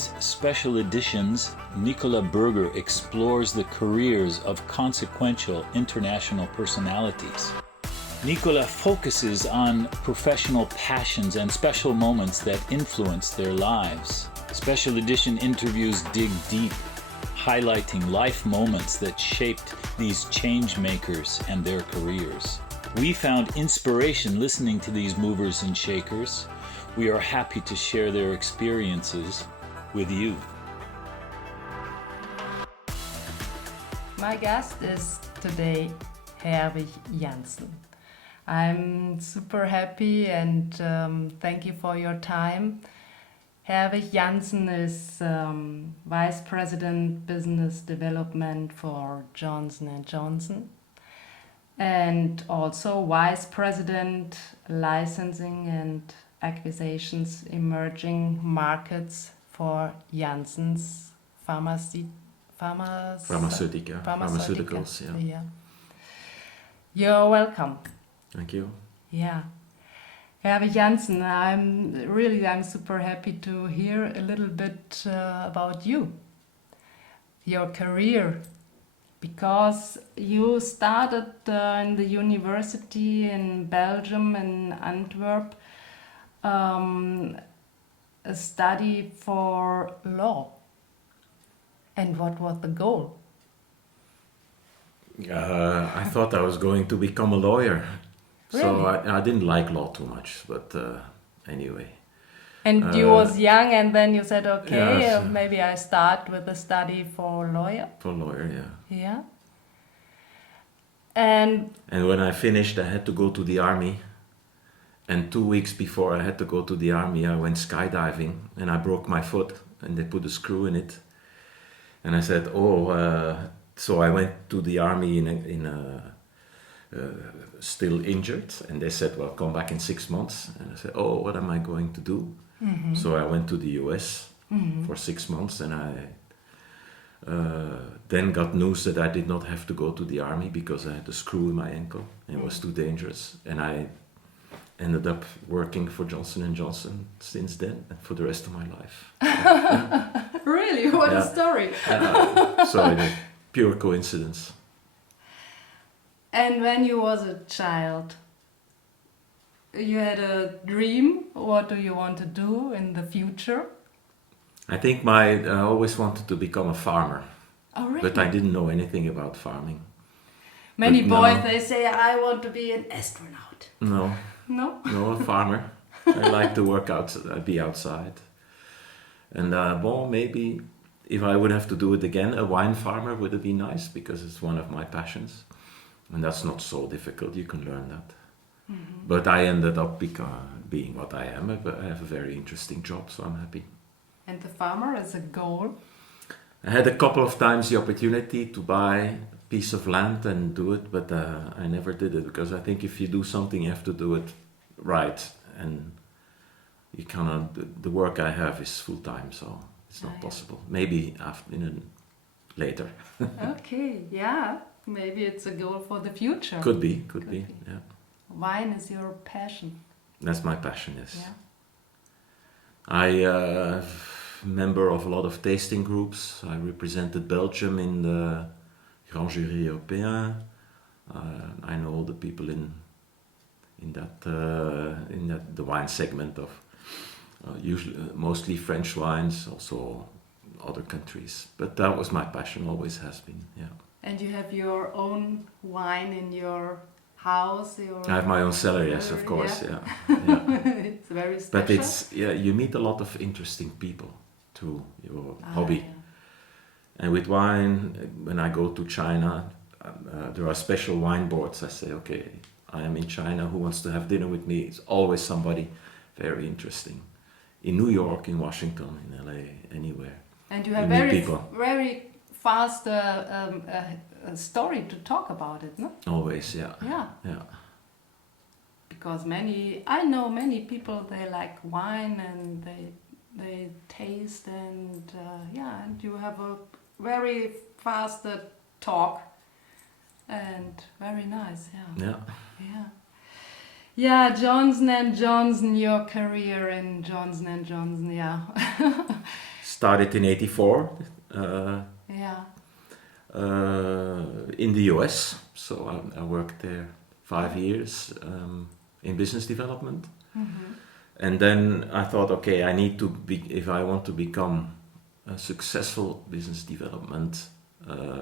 these special editions, Nikola Berger explores the careers of consequential international personalities. Nikola focuses on professional passions and special moments that influence their lives. Special edition interviews dig deep, highlighting life moments that shaped these change makers and their careers. We found inspiration listening to these movers and shakers. We are happy to share their experiences with you. My guest is today Herwig Janssen. I'm super happy and thank you for your time. Herwig Janssen is Vice President Business Development for Johnson&Johnson and also Vice President Licensing and Acquisitions Emerging Markets for Janssen's Pharmaceuticals, yeah. You're welcome. Thank you. Yeah. Herwig Janssen, I'm super happy to hear a little bit about you, your career, because you started in the university in Belgium, in Antwerp, a study for law. And what was the goal? I thought I was going to become a lawyer. Really? So I didn't like law too much, but anyway. And you was young and then you said, okay, yes. Maybe I start with a study for lawyer. For lawyer, yeah. Yeah. And when I finished, I had to go to the army. And 2 weeks before I had to go to the army, I went skydiving and I broke my foot and they put a screw in it. And I said, so I went to the army still injured, and they said, well, come back in 6 months. And I said, what am I going to do? Mm-hmm. So I went to the US for 6 months, and I then got news that I did not have to go to the army because I had a screw in my ankle and it was too dangerous. And I ended up working for Johnson&Johnson since then and for the rest of my life. Really? What a story. So pure coincidence. And when you was a child, you had a dream. What do you want to do in the future? I think I always wanted to become a farmer. Oh, really? But I didn't know anything about farming. Many boys, they say, I want to be an astronaut. No. No? No, a farmer. I like to work out, be outside. And maybe if I would have to do it again, a wine farmer would have been nice because it's one of my passions. And that's not so difficult, you can learn that. Mm-hmm. But I ended up being what I am. I have a very interesting job, so I'm happy. And the farmer as a goal? I had a couple of times the opportunity to buy a piece of land and do it, but I never did it because I think if you do something, you have to do it right. And you cannot, the work I have is full time, so it's not possible. Maybe later. Okay, yeah. Maybe it's a goal for the future. Could be, yeah. Wine is your passion. That's my passion, yes. Yeah. I member of a lot of tasting groups. I represented Belgium in the Grand Jury Européen. I know all the people in the wine segment of usually mostly French wines, also other countries. But that was my passion, always has been, yeah. And you have your own wine in your house? I have my own cellar, yes, of course, yeah. It's very special. But you meet a lot of interesting people through your hobby. Yeah. And with wine, when I go to China, there are special wine boards. I say, okay, I am in China, who wants to have dinner with me? It's always somebody very interesting. In New York, in Washington, in LA, anywhere. And you have very fast story to talk about it, no? Always, yeah. Yeah. Because I know many people, they like wine and they taste and and you have a very fast talk and very nice, Yeah. Yeah, Johnson&Johnson, your career in Johnson&Johnson, yeah. started in '84 Yeah. in the US. So I worked there 5 years in business development. Mm-hmm. And then I thought, okay, I need to be, if I want to become a successful business development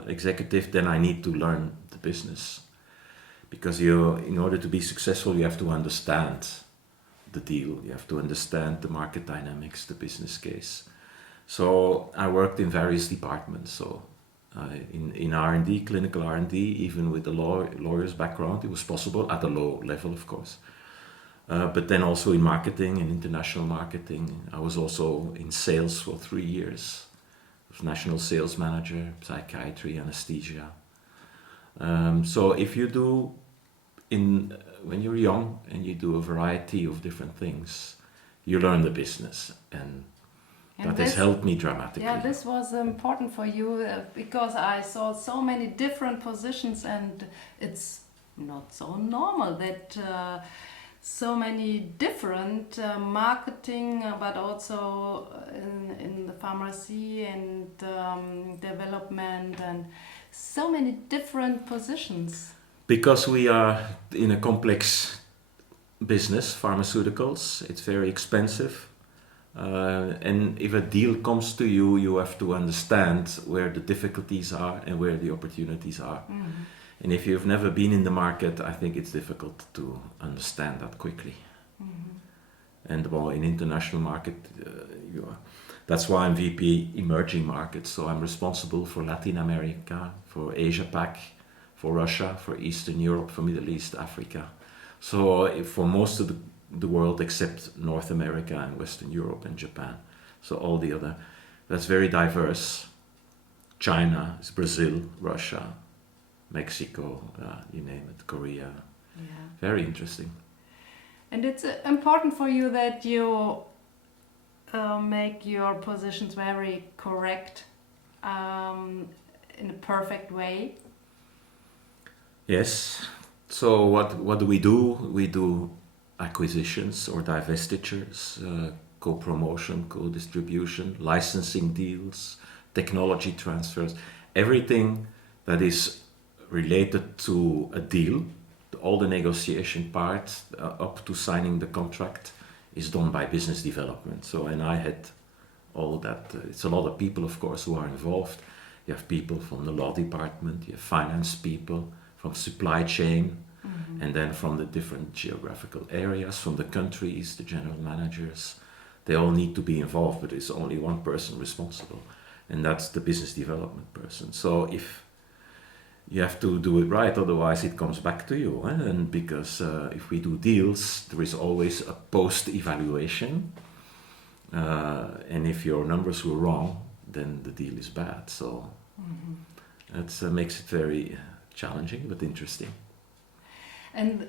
executive, then I need to learn the business. Because in order to be successful, you have to understand the deal, you have to understand the market dynamics, the business case. So I worked in various departments. So in R&D, clinical R&D, even with a lawyer's background, it was possible at a low level, of course. But then also in marketing and international marketing. I was also in sales for 3 years. I was national sales manager, psychiatry, anesthesia. So if you do, when you're young and you do a variety of different things, you learn the business, and that has helped me dramatically. Yeah, this was important for you because I saw so many different positions, and it's not so normal that so many different marketing, but also in the pharmacy and development, and so many different positions. Because we are in a complex business, pharmaceuticals, it's very expensive. And if a deal comes to you, you have to understand where the difficulties are and where the opportunities are. Mm-hmm. And if you've never been in the market, I think it's difficult to understand that quickly. Mm-hmm. And well, in international market, that's why I'm VP Emerging Markets. So I'm responsible for Latin America, for Asia Pac, for Russia, for Eastern Europe, for Middle East, Africa. So for most of the world except North America and Western Europe and Japan. So all the other, that's very diverse. China, Brazil, Russia, Mexico, you name it, Korea. Yeah. Very interesting. And it's important for you that you make your positions very correct in a perfect way. Yes. So what do? We do acquisitions or divestitures, co-promotion, co-distribution, licensing deals, technology transfers, everything that is related to a deal. All the negotiation part up to signing the contract is done by business development. So, and I had all that. It's a lot of people, of course, who are involved. You have people from the law department, you have finance people, from supply chain, mm-hmm. and then from the different geographical areas, from the countries, the general managers. They all need to be involved, but it's only one person responsible, and that's the business development person. So if you have to do it right, otherwise it comes back to you. And because if we do deals, there is always a post-evaluation, and if your numbers were wrong, then the deal is bad. So mm-hmm. that makes it very challenging but interesting. And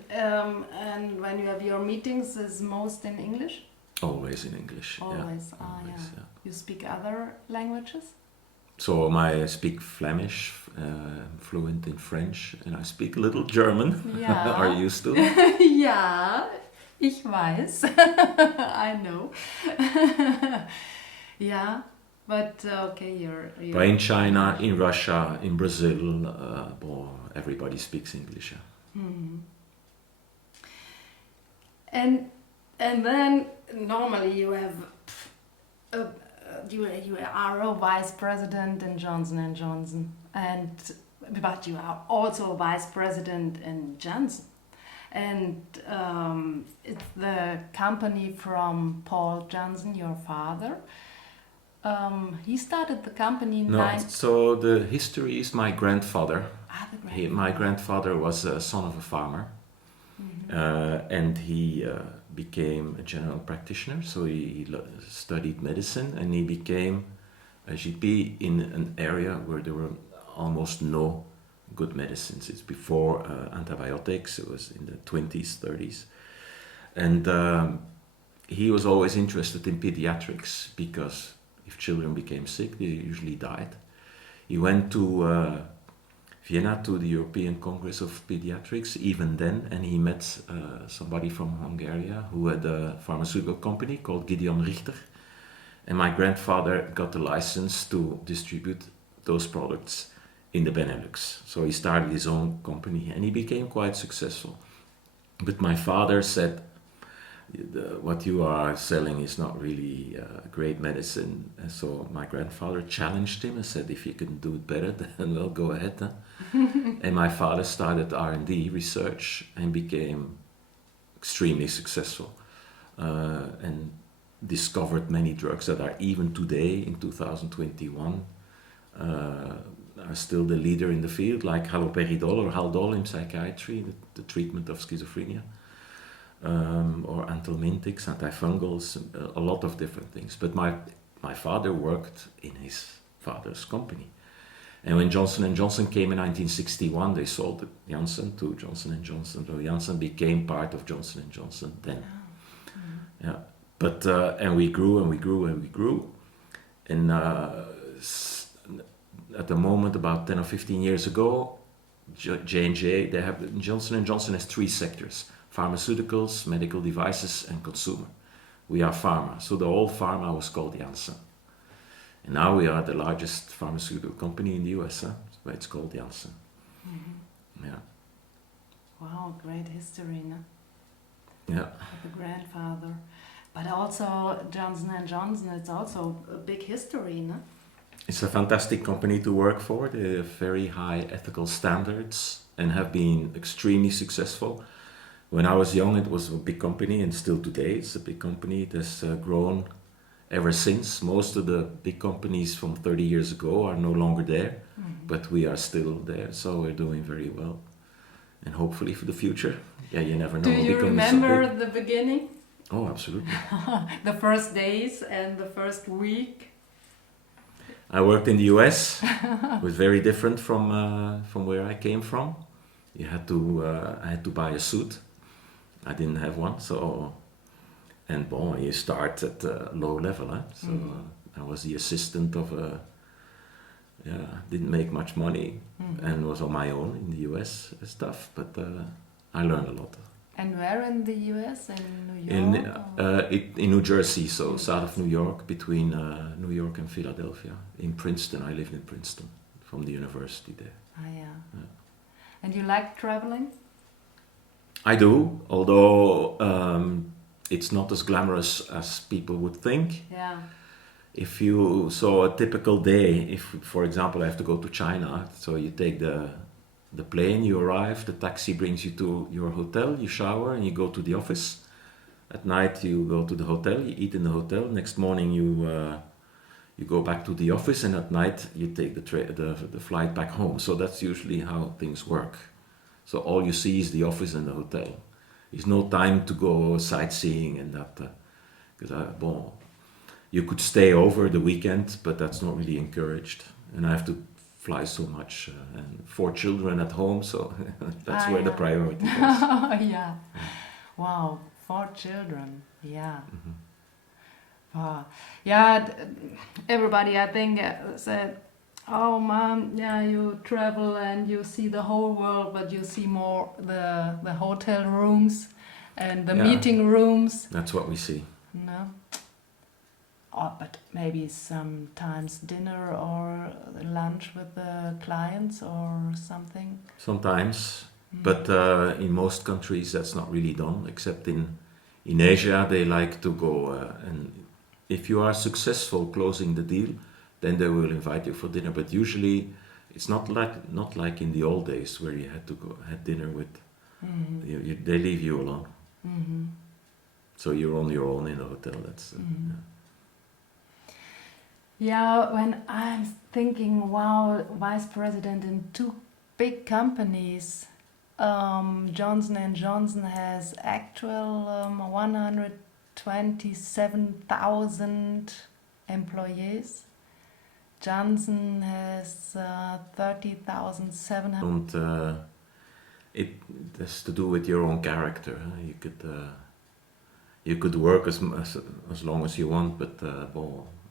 when you have your meetings, is most in English? Always in English. Always. Yeah. Always, yeah. You speak other languages? So I speak Flemish, fluent in French, and I speak a little German. Yeah. Are you used to? Ja, ich weiß. I know. Yeah. But okay, you're but in China, in Russia, in Brazil, everybody speaks English. Yeah. Mm-hmm. And then normally you have you are a vice president in Johnson&Johnson, but you are also a vice president in Janssen, and it's the company from Paul Janssen, your father. He started the company. So the history is my grandfather. My grandfather was a son of a farmer, mm-hmm. And he became a general practitioner. So he studied medicine, and he became a GP in an area where there were almost no good medicines. It's before antibiotics. It was in the 20s, 30s, and he was always interested in pediatrics because if children became sick, they usually died. He went to Vienna to the European Congress of Pediatrics even then, and he met somebody from Hungary who had a pharmaceutical company called Gideon Richter, And my grandfather got the license to distribute those products in the Benelux. So he started his own company and he became quite successful. But my father said, what you are selling is not really great medicine. And so my grandfather challenged him and said, if you can do it better, then well, go ahead. Huh? And my father started R&D research and became extremely successful and discovered many drugs that are even today in 2021 are still the leader in the field, like haloperidol or Haldol in psychiatry, the treatment of schizophrenia, or anthelmintics, antifungals, a lot of different things. But my father worked in his father's company. And when Johnson&Johnson came in 1961, they sold Janssen to Johnson&Johnson. So Janssen became part of Johnson&Johnson then. Yeah, but and we grew and we grew and we grew. And at the moment, about 10 or 15 years ago, J&J, Johnson&Johnson has 3 sectors: pharmaceuticals, medical devices, and consumer. We are pharma, so the whole pharma was called Janssen. And now we are the largest pharmaceutical company in the US, but it's called Janssen. Mm-hmm. Yeah. Wow, great history, no? Yeah. With the grandfather. But also Johnson&Johnson, it's also a big history, no? It's a fantastic company to work for. They have very high ethical standards and have been extremely successful. When I was young, it was a big company, and still today it's a big company. It has grown ever since. Most of the big companies from 30 years ago are no longer there, but we are still there, so we're doing very well. And hopefully for the future, yeah, you never know. Do you remember the beginning? Oh, absolutely. The first days and the first week? I worked in the US. It was very different from where I came from. I had to buy a suit. I didn't have one, so and bon, you start at a low level. So I was the assistant of didn't make much money and was on my own in the US stuff, but I learned a lot. And where in the US? In New York? In New Jersey, so south of New York, between New York and Philadelphia. In Princeton, I lived in Princeton from the university there. Ah, yeah. And you like traveling? I do, although it's not as glamorous as people would think. Yeah. If you saw a typical day, if, for example, I have to go to China, so you take the plane, you arrive, the taxi brings you to your hotel, you shower and you go to the office. At night you go to the hotel, you eat in the hotel. Next morning you go back to the office, and at night you take the flight back home. So that's usually how things work. So all you see is the office and the hotel. There's no time to go sightseeing and that. Because you could stay over the weekend, but that's not really encouraged. And I have to fly so much, and 4 children at home, so that's where the priority goes. Yeah. Wow, 4 children. Yeah. Wow. Yeah, everybody, I think, said, oh, Mom, yeah, you travel and you see the whole world, but you see more the hotel rooms and the meeting rooms. That's what we see. No. Oh, but maybe sometimes dinner or lunch with the clients or something. Sometimes, but in most countries that's not really done, except in Asia they like to go, and if you are successful closing the deal, then they will invite you for dinner. But usually it's not like in the old days where you had to go had dinner with. They leave you alone. So you're on your own in the hotel. That's. Yeah, when I'm thinking, wow, vice president in 2 big companies, Johnson&Johnson has actual 127,000 employees. Janssen has 30,700. And it has to do with your own character. You could work as long as you want, but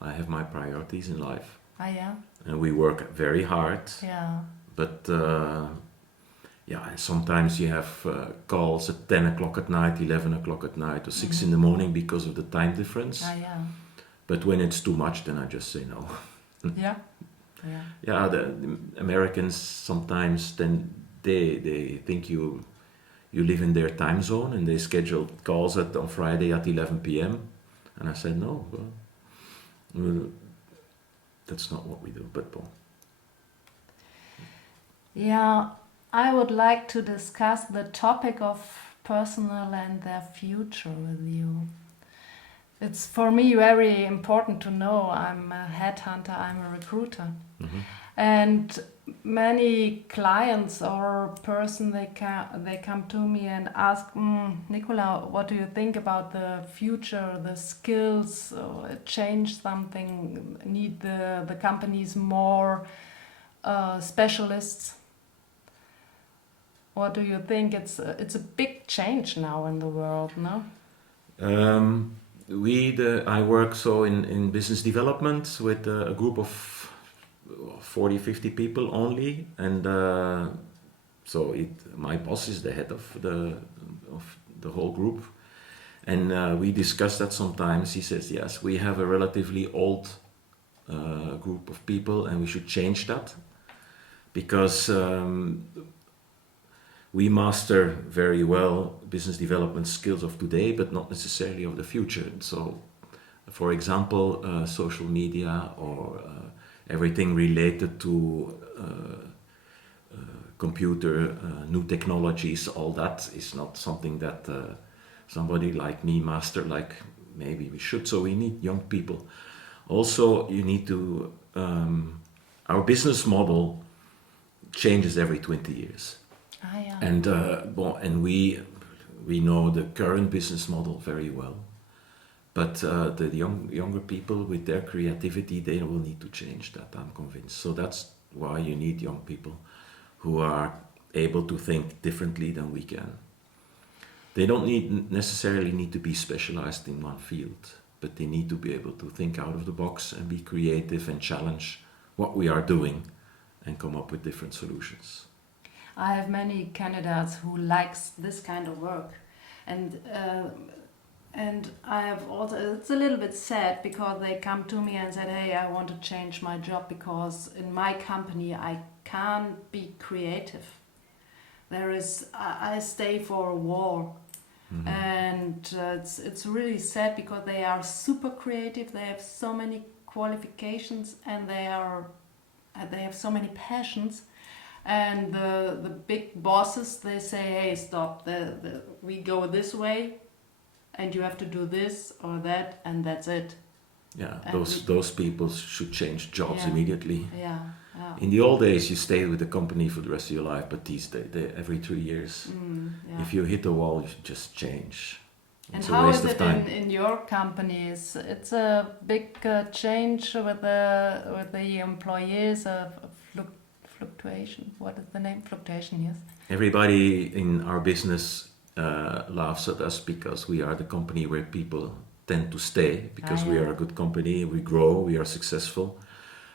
I have my priorities in life. Ah, yeah. And we work very hard. Yeah. But sometimes you have calls at 10 o'clock at night, 11 o'clock at night, or 6 in the morning because of the time difference. Ah, yeah. But when it's too much, then I just say no. Yeah. Yeah. Yeah, the Americans sometimes then they think you live in their time zone, and they schedule calls on Friday at 11 p.m. And I said no, well, that's not what we do. But well. Yeah, I would like to discuss the topic of personal and their future with you. It's for me very important to know. I'm a headhunter, I'm a recruiter. Mm-hmm. And many clients or person they come to me and ask, Nikola, what do you think about the future, the skills, change something, need the companies more specialists? What do you think? It's a big change now in the world, no? I work in business development with a group of 40, 50 people only, and my boss is the head of the whole group, and we discuss that sometimes. He says, yes, we have a relatively old group of people, and we should change that, because we master very well business development skills of today, but not necessarily of the future. So, for example, social media or everything related to computer, new technologies, all that is not something that somebody like me master like maybe we should. So we need young people. Also, you need to, our business model changes every 20 years. Ah, yeah. And we know the current business model very well, but the younger people with their creativity, they will need to change that, I'm convinced. So that's why you need young people who are able to think differently than we can. They don't necessarily need to be specialized in one field, but they need to be able to think out of the box and be creative and challenge what we are doing and come up with different solutions. I have many candidates who likes this kind of work, and I have also, it's a little bit sad because they come to me and said, hey, I want to change my job because in my company I can't be creative. I stay for a war. Mm-hmm. And it's really sad because they are super creative, they have so many qualifications, and they have so many passions. And the big bosses, they say, hey, stop, we go this way, and you have to do this or that, and that's it. Yeah, those people should change jobs immediately. Yeah. In the old days, you stayed with the company for the rest of your life, but these days, every 3 years, if you hit a wall, you should just change. And how is it in your companies? It's a big change with the employees of fluctuation. What is the name? Fluctuation, yes. Everybody in our business laughs at us because we are the company where people tend to stay, because we are a good company, we grow, we are successful.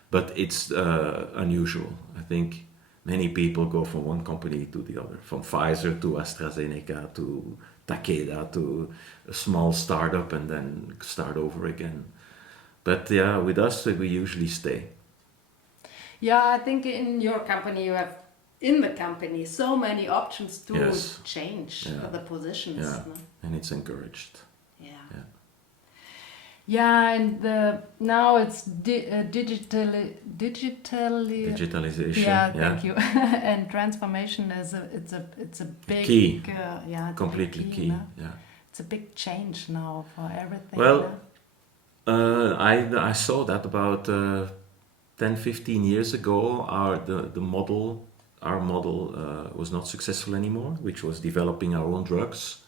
But it's unusual. I think many people go from one company to the other, from Pfizer to AstraZeneca to Takeda to a small startup, and then start over again. But yeah, with us, we usually stay. Yeah, I think in your company you have so many options to change the positions. Yeah, no? And it's encouraged. Yeah, and now it's digitalization. Yeah, thank you. And transformation it's a big key. It's completely a big key. No? Yeah, it's a big change now for everything. Well, I saw that about 10-15 years ago. Our model was not successful anymore, which was developing our own drugs.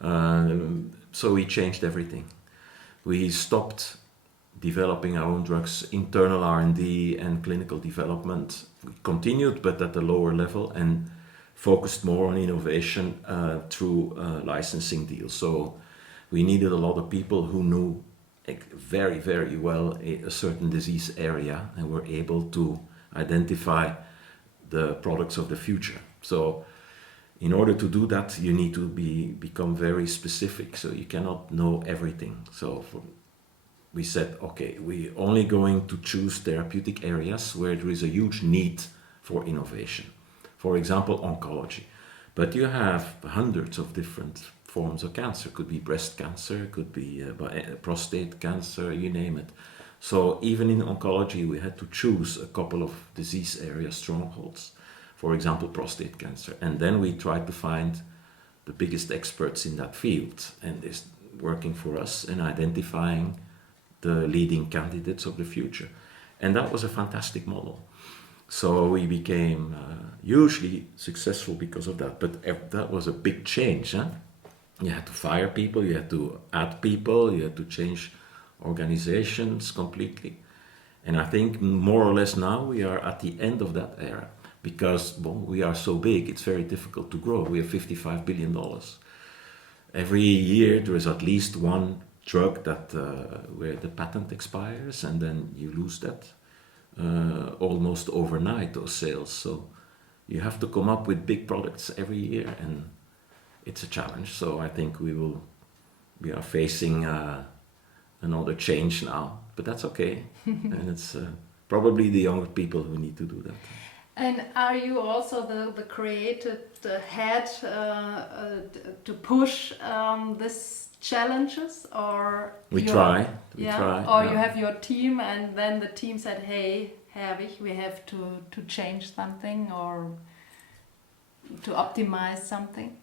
So we changed everything. We stopped developing our own drugs, internal R&D and clinical development. We continued, but at a lower level, and focused more on innovation through licensing deals. So we needed a lot of people who knew very, very well a certain disease area and were able to identify the products of the future. So in order to do that, you need to become very specific, so you cannot know everything. So we said, okay, we're only going to choose therapeutic areas where there is a huge need for innovation. For example, oncology. But you have hundreds of different forms of cancer. Could be breast cancer, could be prostate cancer, you name it. So even in oncology, we had to choose a couple of disease area strongholds. For example, prostate cancer. And then we tried to find the biggest experts in that field, and is working for us in identifying the leading candidates of the future. And that was a fantastic model. So we became hugely successful because of that. But that was a big change. Huh? You had to fire people, you had to add people, you had to change organizations completely. And I think more or less now we are at the end of that era, because we are so big, it's very difficult to grow. We have $55 billion. Every year there is at least one drug that where the patent expires, and then you lose that almost overnight, those sales. So you have to come up with big products every year, and it's a challenge. So I think we are facing another change now, but that's okay. And it's probably the younger people who need to do that. And are you also the creative head to push these challenges, or we try? Or you have your team, and then the team said, "Hey, Herwig, we have to change something or to optimize something."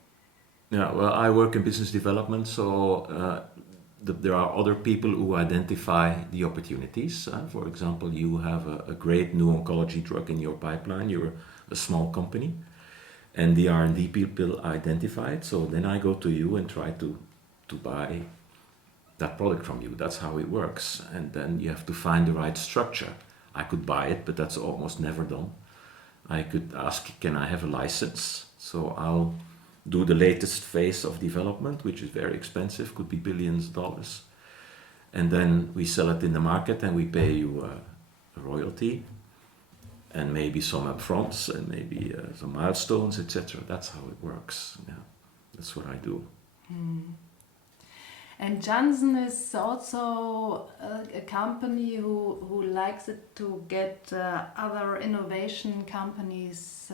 Yeah, well, I work in business development, so there are other people who identify the opportunities. For example, you have a great new oncology drug in your pipeline, you're a small company, and the R&D people identify it, so then I go to you and try to buy that product from you. That's how it works. And then you have to find the right structure. I could buy it, but that's almost never done. I could ask, can I have a license? So I'll do the latest phase of development, which is very expensive, could be billions of dollars. And then we sell it in the market and we pay you a royalty and maybe some upfronts and maybe some milestones, etc. That's how it works. Yeah, that's what I do. And Janssen is also a company who likes it to get other innovation companies,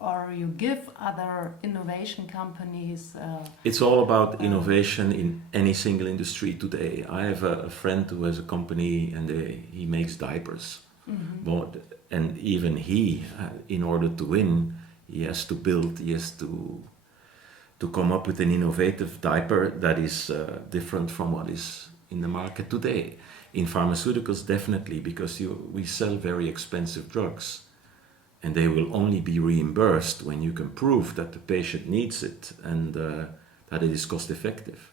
or you give other innovation companies. It's all about innovation in any single industry today. I have a friend who has a company and he makes diapers. Mm-hmm. And even he, in order to win, he has to come up with an innovative diaper that is different from what is in the market today. In pharmaceuticals, definitely, because we sell very expensive drugs, and they will only be reimbursed when you can prove that the patient needs it and that it is cost effective.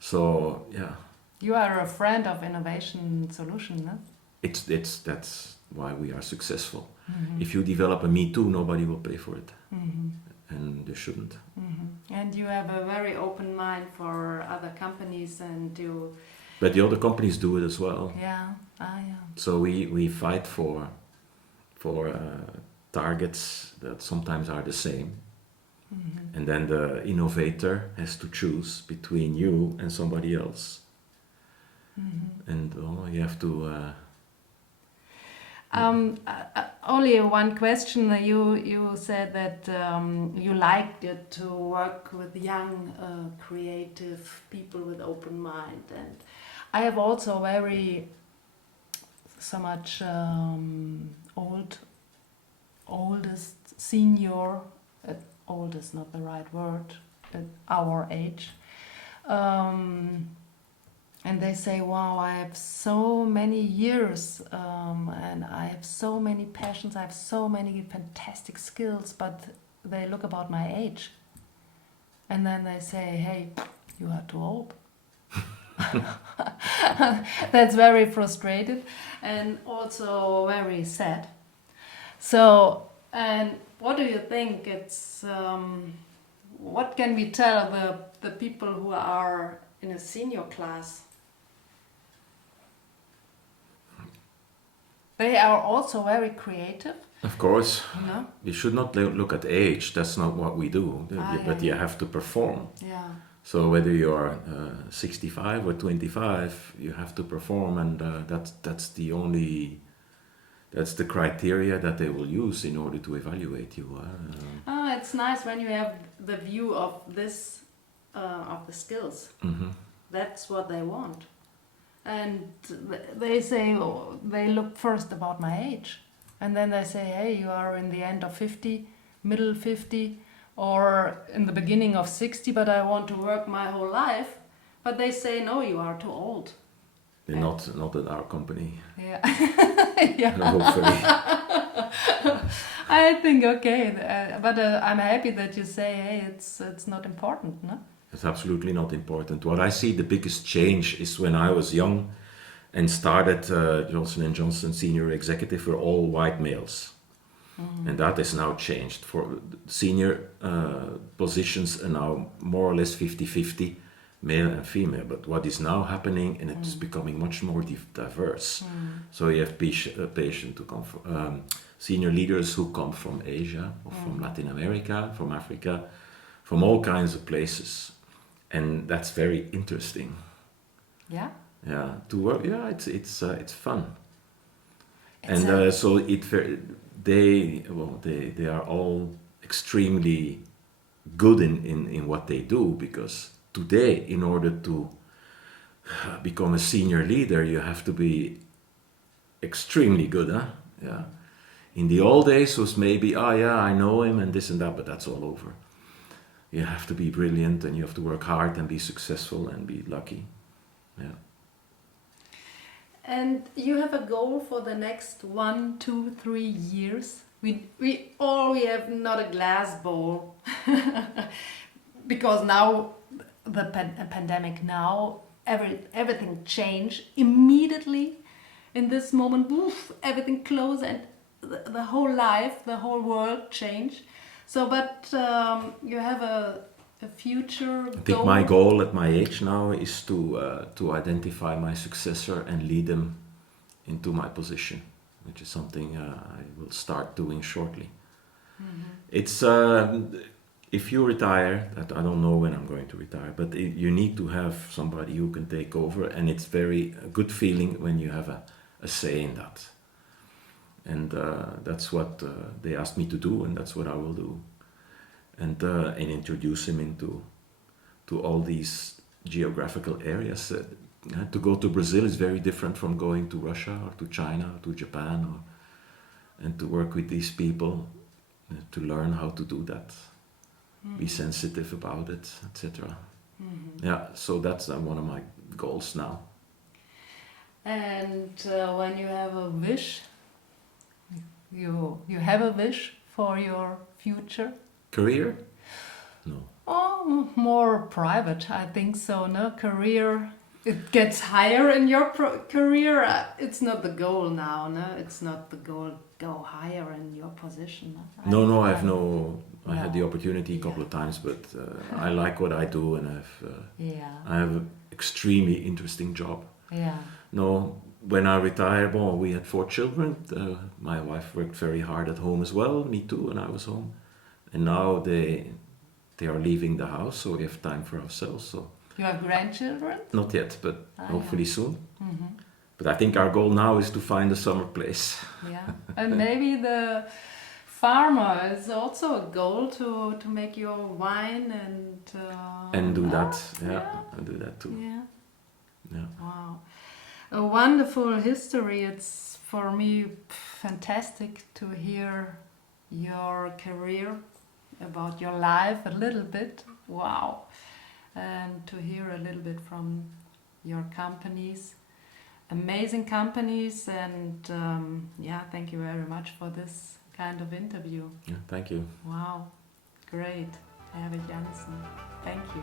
So, yeah. You are a friend of innovation solution, no? That's why we are successful. Mm-hmm. If you develop a Me Too, nobody will pay for it. Mm-hmm. And they shouldn't. Mm-hmm. And you have a very open mind for other companies, and you. But the other companies do it as well. Yeah, yeah. So we fight for targets that sometimes are the same, mm-hmm. and then the innovator has to choose between you and somebody else, mm-hmm. and you have to. Only one question. You said that you liked it to work with young, creative people with open mind, and I have also so much oldest senior. Old is not the right word. At our age. And they say, wow, I have so many years and I have so many passions, I have so many fantastic skills, but they look about my age. And then they say, hey, you are too old. That's very frustrated and also very sad. So, and what do you think? It's what can we tell the people who are in a senior class? They are also very creative. Of course. No? You should not look at age. That's not what we do. But you have to perform. Yeah. So whether you are 65 or 25, you have to perform, and that's the criteria that they will use in order to evaluate you. It's nice when you have the view of this, of the skills. Mm-hmm. That's what they want. And they say, they look first about my age. And then they say, hey, you are in the end of 50, middle 50, or in the beginning of 60, but I want to work my whole life. But they say, no, you are too old. They're not at our company. Yeah. Yeah. Hopefully. I think, okay, but I'm happy that you say, hey, it's not important, no? It's absolutely not important. What I see the biggest change is when I was young and started Johnson&Johnson senior executive were all white males. Mm-hmm. And that has now changed. For senior positions are now more or less 50-50, male and female. But what is now happening, and it's becoming much more diverse. So you have patient to come from, senior leaders who come from Asia, or from Latin America, from Africa, from all kinds of places. And that's very interesting. Yeah. Yeah, to work. Yeah, it's fun. It's and so they are all extremely good in what they do, because today, in order to become a senior leader, you have to be extremely good, huh? Yeah. In the old days was maybe, I know him and this and that, but that's all over. You have to be brilliant, and you have to work hard and be successful and be lucky. Yeah. And you have a goal for the next 1, 2, 3 years? We have not a glass bowl, because now the pandemic, now everything changed immediately. In this moment, woof, everything closed, and the whole life, the whole world changed. So, but you have a future goal? I think my goal at my age now is to identify my successor and lead them into my position, which is something I will start doing shortly. Mm-hmm. It's if you retire, that I don't know when I'm going to retire, but you need to have somebody who can take over, and it's a good feeling when you have a say in that. And that's what they asked me to do, and that's what I will do. And introduce him into all these geographical areas. To go to Brazil is very different from going to Russia or to China or to Japan, and to work with these people, to learn how to do that, be sensitive about it, etc. Mm-hmm. Yeah, so that's one of my goals now. And when you have a wish, you have a wish for your future? Career? No. Oh, more private, I think so, no? Career, it gets higher in your career. It's not the goal now, no? It's not the goal, go higher in your position. No, I had the opportunity a couple of times, but I like what I do, and I have an extremely interesting job. Yeah. No, when I retired, we had 4 children. My wife worked very hard at home as well, me too, when I was home. And now they are leaving the house, so we have time for ourselves. So you have grandchildren? Not yet, but hopefully soon. Mm-hmm. But I think our goal now is to find a summer place. Yeah, and maybe the farmer is also a goal to make your wine and do that. Yeah, and do that too. Yeah. Yeah. Wow. A wonderful history. It's for me fantastic to hear your career, about your life a little bit. Wow. And to hear a little bit from your companies, amazing companies, and thank you very much for this kind of interview. Yeah, thank you. Wow, great. Herwig Janssen, thank you.